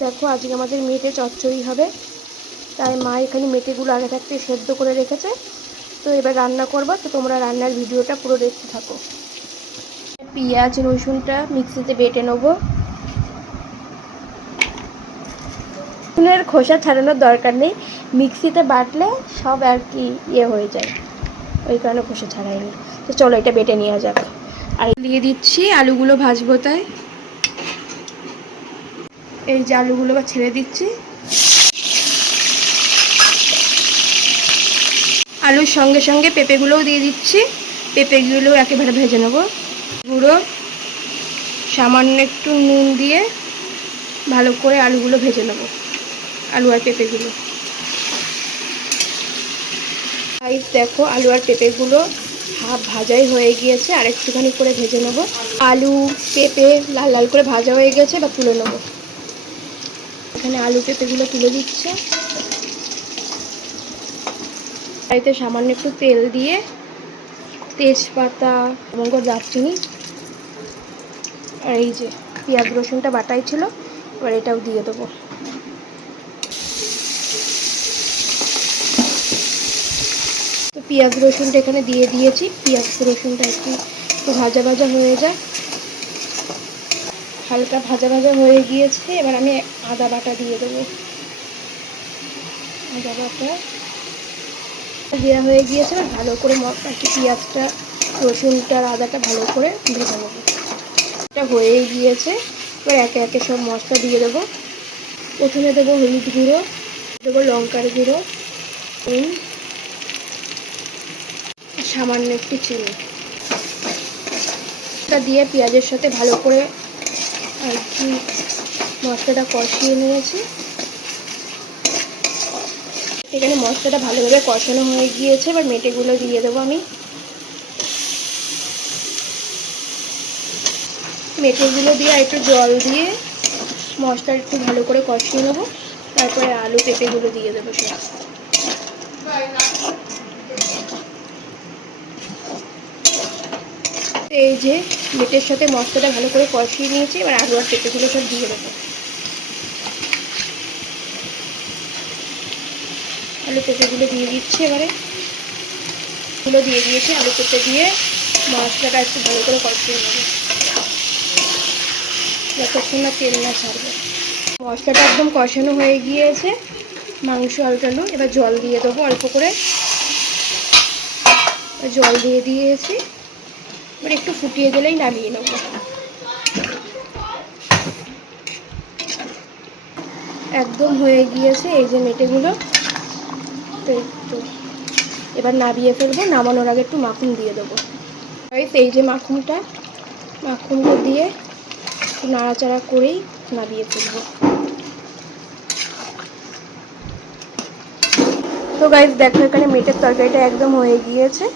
দেখো আজকে আমাদের মেটে চচ্চড়ি হবে, তাই মা এখানে মেটেগুলো আগে থাকতে সেদ্ধ করে রেখেছে। তো এবার রান্না করবো, তো তোমরা রান্নার ভিডিওটা পুরো দেখতে থাকো। পেঁয়াজ রসুনটা মিক্সিতে বেটে নেবো। রসুনের খোসা ছাড়ানোর দরকার নেই, মিক্সিতে বাটলে সব আর কি হয়ে যায়, ওই কারণে খোসা ছাড়াইনি। তো চলো এটা বেটে নেওয়া যাক। আর দিয়ে দিচ্ছি আলুগুলো ভাজবো, তাই এই যে আলুগুলো বা ছেড়ে দিচ্ছি। আলুর সঙ্গে সঙ্গে পেঁপেগুলোও দিয়ে দিচ্ছি, পেঁপেগুলো একেবারে ভেজে নেবো। গুঁড়ো সামান্য একটু নুন দিয়ে ভালো করে আলুগুলো ভেজে নেব, আলু আর পেঁপেগুলো। দেখো আলু আর পেঁপেগুলো হাফ ভাজাই হয়ে গিয়েছে, আর একটুখানি করে ভেজে নেব। আলু পেঁপে লাল লাল করে ভাজা হয়ে গেছে, বা তুলে নেব। এখানে আলু পেঁপেগুলো তুলে দিচ্ছে। কড়াইতে সামান্য একটু তেল দিয়ে তেজপাতা লবঙ্গ দারচিনি আর এই যে পেঁয়াজ রসুনটা বাটাই ছিল, এবার এটাও দিয়ে দেবো। তো পেঁয়াজ রসুনটা এখানে দিয়ে দিয়েছি, পেঁয়াজ রসুনটা একটু ভাজা ভাজা হয়ে যায়, হালকা ভাজা ভাজা হয়ে গিয়েছে। এবার আমি আদা বাটা দিয়ে দেবো। আদা বাটা দেওয়া হয়ে গিয়েছে, এবার ভালো করে পেঁয়াজটা রসুনটা আর আদাটা ভালো করে ভেজে নেবো। এটা হয়েই গিয়েছে, এবার একে একে সব মশলা দিয়ে দেবো। প্রথমে দেবো হলুদ গুঁড়ো, দেবো লঙ্কার গুঁড়ো, সামান্য একটু চিনি। এটা দিয়ে পেঁয়াজের সাথে ভালো করে আর কি মশলাটা কষিয়ে নিয়েছি। এখানে মশলাটা ভালোভাবে কষানো হয়ে গিয়েছে, এবার মেটেগুলো দিয়ে দেবো আমি। মেটেগুলো দিয়ে আর একটু জল দিয়ে মশলা একটু ভালো করে কষিয়ে নেবো, তারপরে আলু পেঁপেগুলো দিয়ে দেবো সব। এই যে মেটের সাথে মশলাটা ভালো করে কষিয়ে নিয়েছি, এবার আলু আর পেঁপেগুলো সব দিয়ে দেবো। আলু পেঁপেগুলো দিয়ে দিচ্ছি, এবারে গুলো দিয়ে দিয়েছি। আলু পেঁপে দিয়ে মশলাটা একটু ভালো করে কষিয়ে নেবো, যতক্ষণ না তেল না ছাড়বে। মশলাটা একদম কষানো হয়ে গিয়েছে, মাংস আলু। এবার জল দিয়ে দেবো অল্প করে, জল দিয়ে দিয়েছি। এবার একটু ফুটিয়ে গেলেই নামিয়ে নেব। একদম হয়ে গিয়েছে এই যে মেটেগুলো। তো এবার নামিয়ে ফেলবো, নামানোর আগে একটু মাখন দিয়ে দেবো। এই যে মাখনটা দিয়ে একটু নাড়াচাড়া করেই নামিয়ে ফেলবো। তো গাইস দেখো এখানে মেটের তরকারিটা একদম হয়ে গিয়েছে।